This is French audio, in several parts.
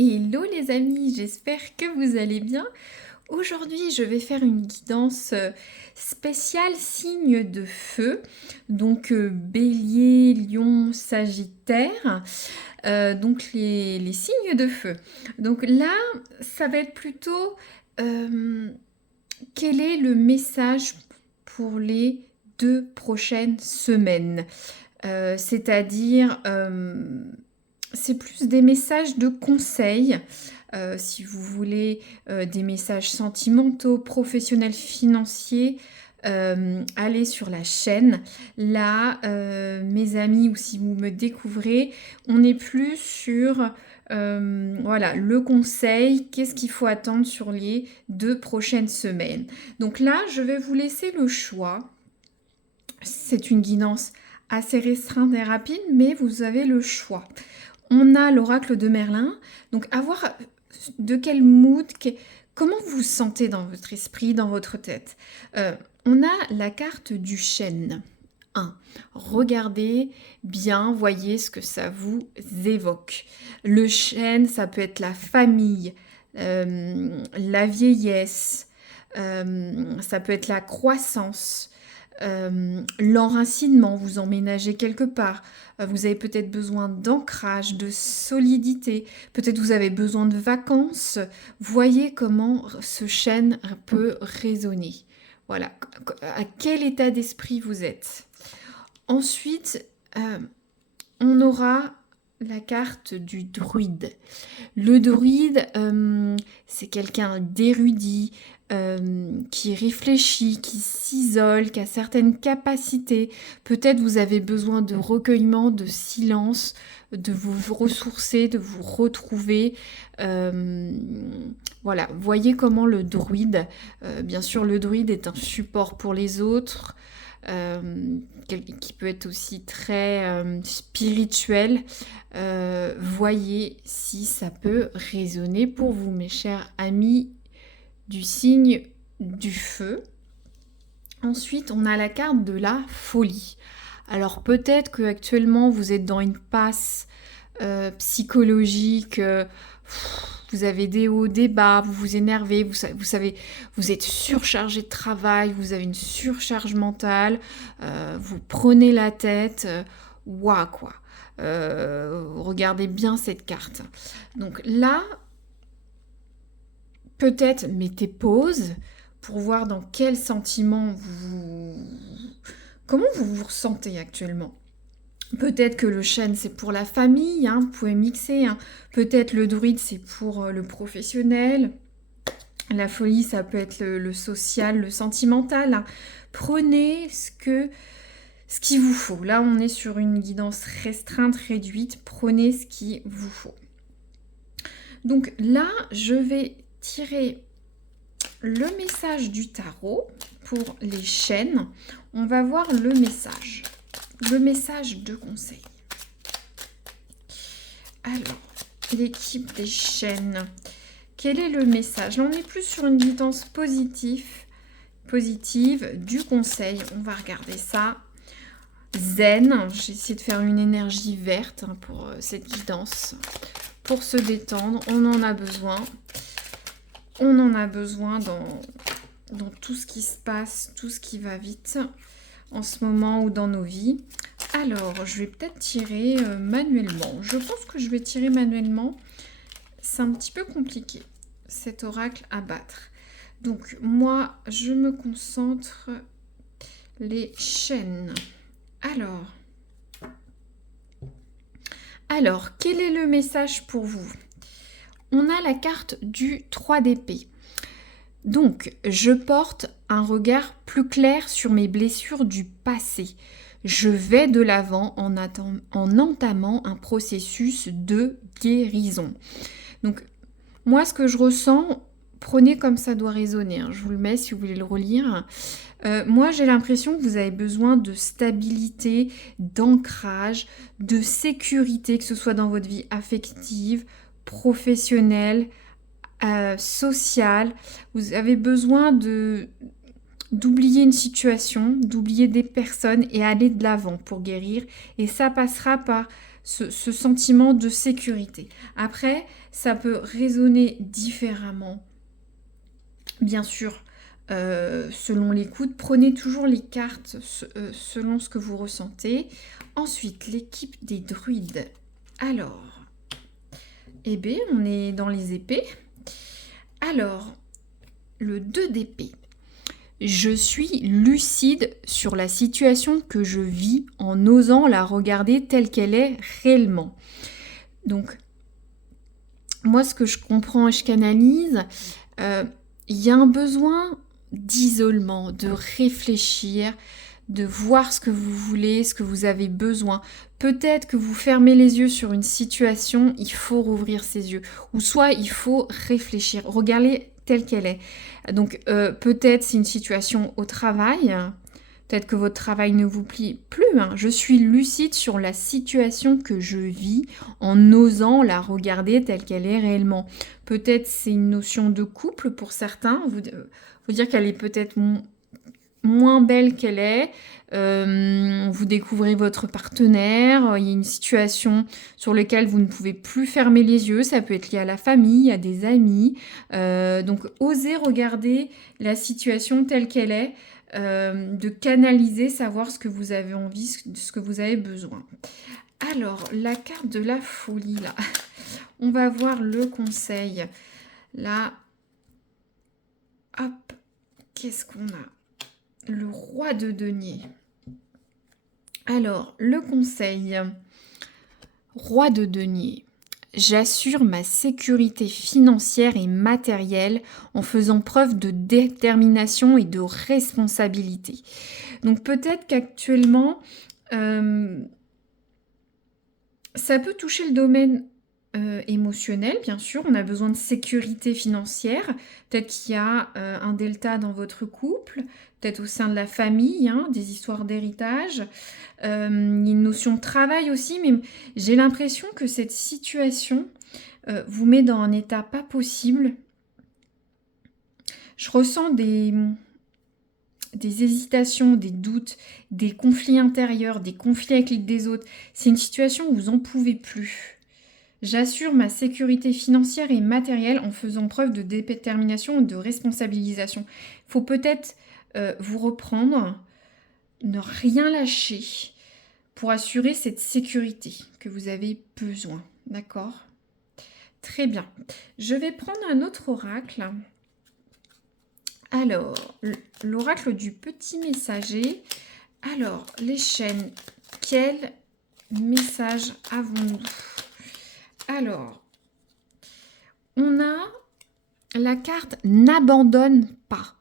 Hello les amis, j'espère que vous allez bien. Aujourd'hui, je vais faire une guidance spéciale signe de feu. Donc bélier, lion, sagittaire. Donc les signes de feu. Donc là, ça va être plutôt quel est le message pour les 2 prochaines semaines. C'est-à-dire, c'est plus des messages de conseils. Si vous voulez des messages sentimentaux, professionnels, financiers, allez sur la chaîne. Là, mes amis, ou si vous me découvrez, on est plus sur voilà, le conseil, qu'est-ce qu'il faut attendre sur les 2 prochaines semaines. Donc là, je vais vous laisser le choix. C'est une guidance assez restreinte et rapide, mais vous avez le choix. On a l'oracle de Merlin, donc à voir de quel mood, comment vous vous sentez dans votre esprit, dans votre tête. On a la carte du chêne. 1. Regardez bien, voyez ce que ça vous évoque. Le chêne, ça peut être la famille, la vieillesse, ça peut être la croissance, l'enracinement, vous emménagez quelque part, vous avez peut-être besoin d'ancrage, de solidité, peut-être vous avez besoin de vacances. Voyez comment ce chêne peut résonner. Voilà, à quel état d'esprit vous êtes. Ensuite, on aura la carte du druide. Le druide, c'est quelqu'un d'érudit, qui réfléchit, qui s'isole, qui a certaines capacités. Peut-être vous avez besoin de recueillement, de silence, de vous ressourcer, de vous retrouver. Voilà, voyez comment le druide, bien sûr le druide est un support pour les autres, qui peut être aussi très spirituel. Voyez si ça peut résonner pour vous, mes chers amis du signe du feu. Ensuite, on a la carte de la folie. Alors peut-être que actuellement vous êtes dans une passe psychologique, vous avez des hauts, des bas, vous vous énervez, vous savez, vous êtes surchargé de travail, vous avez une surcharge mentale, vous prenez la tête, ouah quoi. Regardez bien cette carte. Donc là, peut-être mettez pause pour voir dans quel sentiment comment vous vous ressentez actuellement. Peut-être que le chêne c'est pour la famille, hein, vous pouvez mixer. Hein. Peut-être le druide c'est pour le professionnel. La folie ça peut être le social, le sentimental. Hein. Prenez ce qu'il vous faut. Là on est sur une guidance restreinte, réduite. Prenez ce qu'il vous faut. Donc là je vais tirer le message du tarot pour les chênes. On va voir le message de conseil. Alors, l'équipe des chênes, quel est le message? Là, on est plus sur une guidance positive du conseil. On va regarder ça. Zen, j'ai essayé de faire une énergie verte pour cette guidance. Pour se détendre, on en a besoin. On en a besoin dans tout ce qui se passe, tout ce qui va vite en ce moment ou dans nos vies. Alors, je vais peut-être tirer manuellement. Je pense que je vais tirer manuellement. C'est un petit peu compliqué, cet oracle à battre. Donc, moi, je me concentre les chênes. Alors, quel est le message pour vous? On a la carte du 3 d'épée. Donc, je porte un regard plus clair sur mes blessures du passé. Je vais de l'avant en entamant un processus de guérison. Donc, moi, ce que je ressens, prenez comme ça doit résonner. Hein. Je vous le mets si vous voulez le relire. Moi, j'ai l'impression que vous avez besoin de stabilité, d'ancrage, de sécurité, que ce soit dans votre vie affective, professionnelle, sociale. Vous avez besoin d'oublier une situation, d'oublier des personnes et aller de l'avant pour guérir. Et ça passera par ce sentiment de sécurité. Après, ça peut résonner différemment, bien sûr, selon l'écoute. Prenez toujours les cartes selon ce que vous ressentez. Ensuite, l'équipe des druides. Alors, eh bien, on est dans les épées. Alors, le 2 d'épée. Je suis lucide sur la situation que je vis en osant la regarder telle qu'elle est réellement. Donc, moi, ce que je comprends et je canalise, il y a un besoin d'isolement, de réfléchir, de voir ce que vous voulez, ce que vous avez besoin. Peut-être que vous fermez les yeux sur une situation, il faut rouvrir ses yeux. Ou soit il faut réfléchir, regarder telle qu'elle est. Donc peut-être c'est une situation au travail, peut-être que votre travail ne vous plie plus. Je suis lucide sur la situation que je vis en osant la regarder telle qu'elle est réellement. Peut-être c'est une notion de couple pour certains, vous dire qu'elle est peut-être moins belle qu'elle est, vous découvrez votre partenaire, il y a une situation sur laquelle vous ne pouvez plus fermer les yeux, ça peut être lié à la famille, à des amis, donc osez regarder la situation telle qu'elle est, de canaliser, savoir ce que vous avez envie, ce que vous avez besoin. Alors, la carte de la folie, là, on va voir le conseil, là, hop, qu'est-ce qu'on a ? Le roi de denier. Alors, le conseil. Roi de denier. J'assure ma sécurité financière et matérielle en faisant preuve de détermination et de responsabilité. Donc peut-être qu'actuellement, ça peut toucher le domaine émotionnel, bien sûr. On a besoin de sécurité financière. Peut-être qu'il y a un delta dans votre couple, peut-être au sein de la famille, des histoires d'héritage. Il y a une notion de travail aussi, mais j'ai l'impression que cette situation vous met dans un état pas possible. Je ressens des hésitations, des doutes, des conflits intérieurs, des conflits avec les autres. C'est une situation où vous n'en pouvez plus. J'assure ma sécurité financière et matérielle en faisant preuve de détermination et de responsabilisation. Il faut peut-être vous reprendre, ne rien lâcher pour assurer cette sécurité que vous avez besoin. D'accord ? Très bien. Je vais prendre un autre oracle. Alors, l'oracle du petit messager. Alors, les chaînes, quel message avons-nous ? Alors, on a la carte « N'abandonne pas ».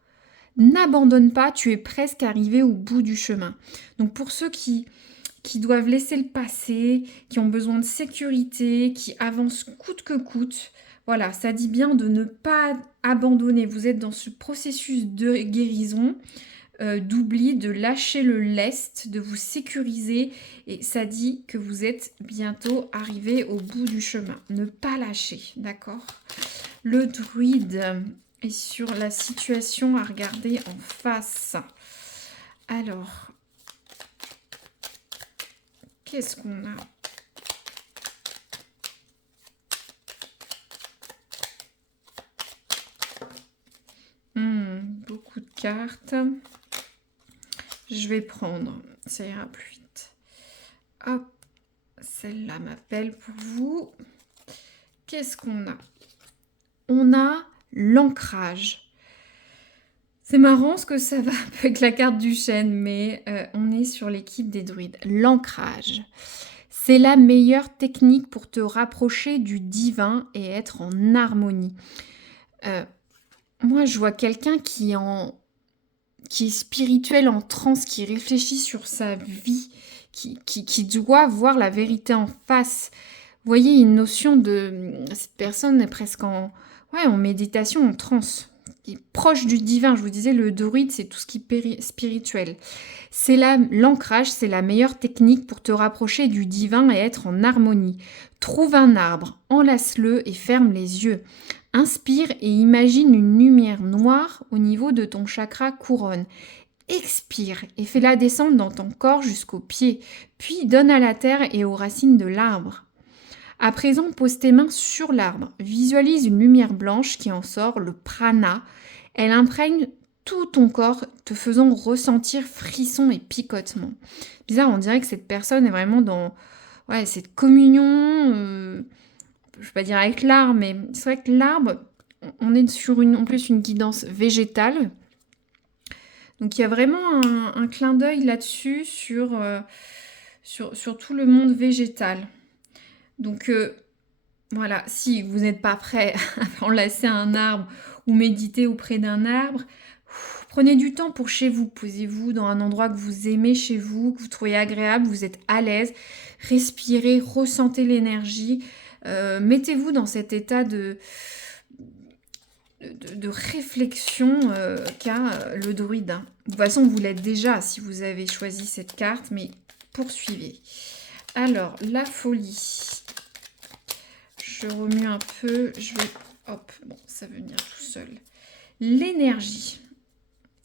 N'abandonne pas, tu es presque arrivé au bout du chemin. Donc pour ceux qui doivent laisser le passé, qui ont besoin de sécurité, qui avancent coûte que coûte, voilà, ça dit bien de ne pas abandonner. Vous êtes dans ce processus de guérison, d'oubli, de lâcher le lest, de vous sécuriser, et ça dit que vous êtes bientôt arrivé au bout du chemin. Ne pas lâcher, d'accord ? Le druide est sur la situation à regarder en face. Alors, qu'est-ce qu'on a ? Beaucoup de cartes. Je vais prendre, ça ira plus vite. Hop, celle-là m'appelle pour vous. Qu'est-ce qu'on a ? On a l'ancrage. C'est marrant ce que ça va avec la carte du chêne, mais on est sur l'équipe des druides. L'ancrage. C'est la meilleure technique pour te rapprocher du divin et être en harmonie. Moi, je vois quelqu'un qui est spirituel, en transe, qui réfléchit sur sa vie, qui doit voir la vérité en face. Vous voyez, une notion de... Cette personne est presque en méditation, en transe. Il est proche du divin. Je vous disais, le druide, c'est tout ce qui est spirituel. L'ancrage, c'est la meilleure technique pour te rapprocher du divin et être en harmonie. Trouve un arbre, enlace-le et ferme les yeux. Inspire et imagine une lumière noire au niveau de ton chakra couronne. Expire et fais-la descendre dans ton corps jusqu'aux pieds, puis donne à la terre et aux racines de l'arbre. À présent, pose tes mains sur l'arbre. Visualise une lumière blanche qui en sort, le prana. Elle imprègne tout ton corps, te faisant ressentir frissons et picotements. Bizarre, on dirait que cette personne est vraiment dans cette communion, je ne vais pas dire avec l'arbre, mais c'est vrai que l'arbre, on est sur en plus une guidance végétale. Donc il y a vraiment un clin d'œil là-dessus sur tout le monde végétal. Donc voilà, si vous n'êtes pas prêt à enlacer un arbre ou méditer auprès d'un arbre, prenez du temps pour chez vous. Posez-vous dans un endroit que vous aimez chez vous, que vous trouvez agréable, vous êtes à l'aise. Respirez, ressentez l'énergie. Mettez-vous dans cet état de réflexion qu'a le druide. De toute façon, vous l'êtes déjà si vous avez choisi cette carte, mais poursuivez. Alors, la folie. Je remue un peu, je vais... Hop, bon, ça va venir tout seul. L'énergie.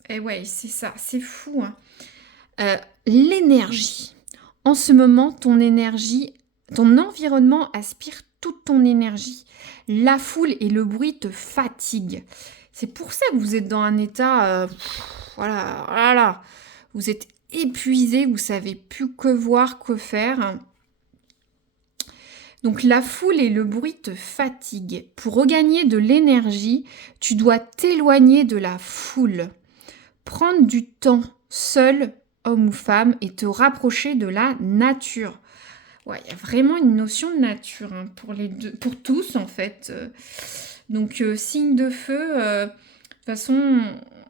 Eh ouais, c'est ça, c'est fou. Hein. L'énergie. En ce moment, ton énergie, ton environnement aspire toute ton énergie. La foule et le bruit te fatiguent. C'est pour ça que vous êtes dans un état... voilà. Vous êtes épuisé, vous savez plus que voir, que faire. Donc la foule et le bruit te fatiguent. Pour regagner de l'énergie, tu dois t'éloigner de la foule. Prendre du temps seul, homme ou femme, et te rapprocher de la nature. Ouais, il y a vraiment une notion de nature pour les deux, pour tous en fait. Donc signe de feu, de toute façon,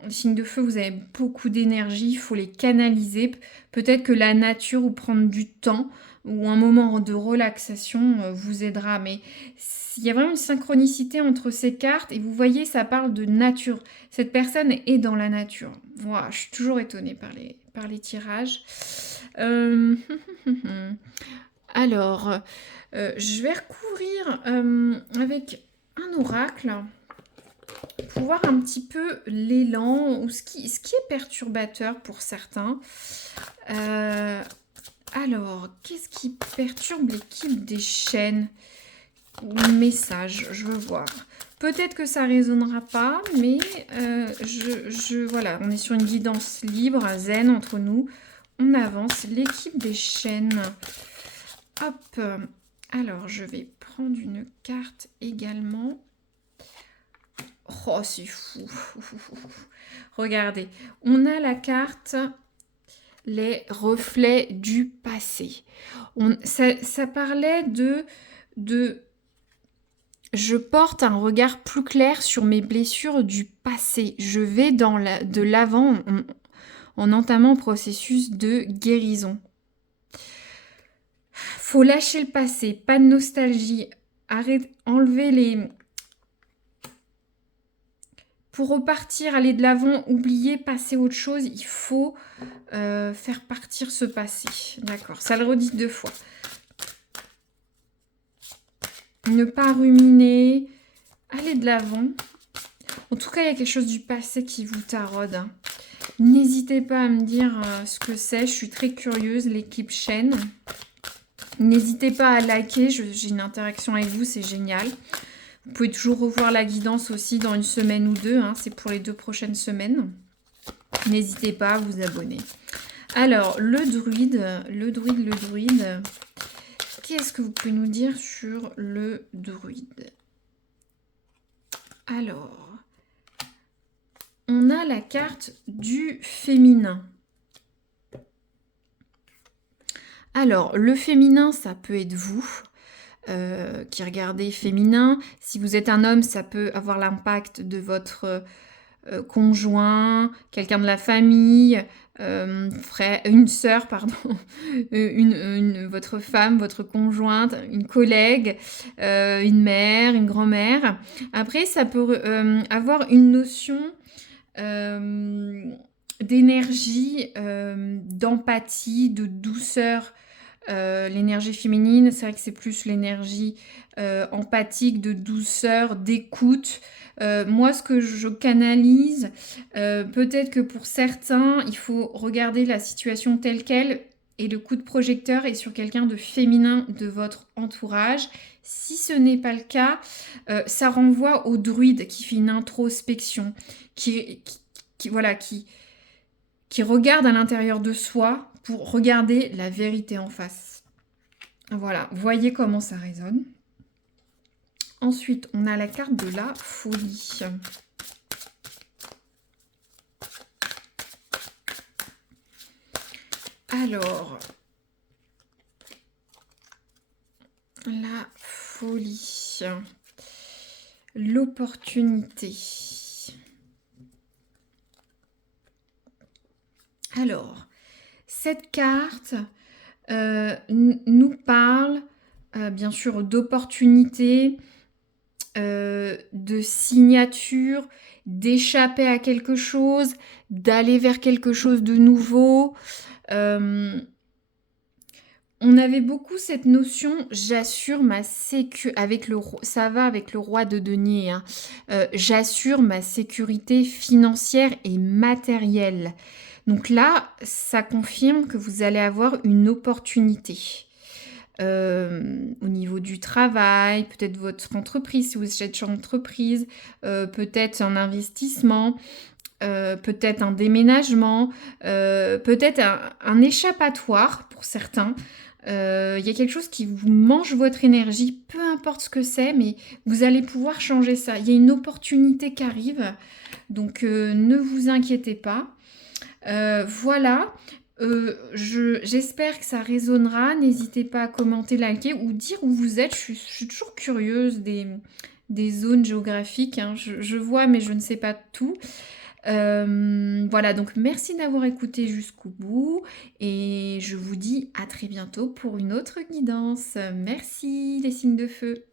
les signes de feu, vous avez beaucoup d'énergie, il faut les canaliser. Peut-être que la nature ou prendre du temps ou un moment de relaxation vous aidera. Mais il y a vraiment une synchronicité entre ces cartes et vous voyez, ça parle de nature. Cette personne est dans la nature. Voilà, je suis toujours étonnée par les tirages. Alors, je vais recouvrir avec un oracle pour voir un petit peu l'élan ou ce qui est perturbateur pour certains. Alors, qu'est-ce qui perturbe l'équipe des chênes? Message, je veux voir. Peut-être que ça résonnera pas, mais voilà, on est sur une guidance libre, zen entre nous. On avance. L'équipe des chênes. Hop. Alors, je vais prendre une carte également. Oh, c'est fou. Regardez, on a la carte les reflets du passé. Ça parlait de je porte un regard plus clair sur mes blessures du passé. Je vais de l'avant en entamant un processus de guérison. Faut lâcher le passé, pas de nostalgie. Enlever les... Pour repartir, aller de l'avant, oublier, passer à autre chose, il faut faire partir ce passé. D'accord, ça le redit 2 fois. Ne pas ruminer, aller de l'avant. En tout cas, il y a quelque chose du passé qui vous taraude. Hein. N'hésitez pas à me dire ce que c'est. Je suis très curieuse, l'équipe chaîne. N'hésitez pas à liker. J'ai une interaction avec vous, c'est génial. Vous pouvez toujours revoir la guidance aussi dans une semaine ou 2. Hein, c'est pour les 2 prochaines semaines. N'hésitez pas à vous abonner. Alors, le druide. Qu'est-ce que vous pouvez nous dire sur le druide? Alors, on a la carte du féminin. Alors, le féminin, ça peut être vous qui regardez féminin. Si vous êtes un homme, ça peut avoir l'impact de votre conjoint, quelqu'un de la famille, une sœur, pardon, votre femme, votre conjointe, une collègue, une mère, une grand-mère. Après, ça peut avoir une notion d'énergie, d'empathie, de douceur. L'énergie féminine, c'est vrai que c'est plus l'énergie empathique, de douceur, d'écoute. Moi, ce que je canalise, peut-être que pour certains, il faut regarder la situation telle qu'elle et le coup de projecteur est sur quelqu'un de féminin de votre entourage. Si ce n'est pas le cas, ça renvoie au druide qui fait une introspection, voilà, qui regarde à l'intérieur de soi pour regarder la vérité en face. Voilà, voyez comment ça résonne. Ensuite, on a la carte de la folie. Alors, la folie, l'opportunité. Alors, cette carte nous parle bien sûr d'opportunité, de signature, d'échapper à quelque chose, d'aller vers quelque chose de nouveau. On avait beaucoup cette notion, j'assure ma sécurité, ça va avec le roi de denier, hein. J'assure ma sécurité financière et matérielle. Donc là, ça confirme que vous allez avoir une opportunité. Au niveau du travail, peut-être votre entreprise, si vous êtes en entreprise, peut-être un investissement, peut-être un déménagement, peut-être un échappatoire pour certains. Il y a quelque chose qui vous mange votre énergie, peu importe ce que c'est, mais vous allez pouvoir changer ça. Il y a une opportunité qui arrive, donc ne vous inquiétez pas. Voilà, j'espère que ça résonnera. N'hésitez pas à commenter, liker ou dire où vous êtes. Je suis toujours curieuse des zones géographiques, hein. Je vois, mais je ne sais pas tout. Voilà, donc merci d'avoir écouté jusqu'au bout et je vous dis à très bientôt pour une autre guidance. Merci les signes de feu.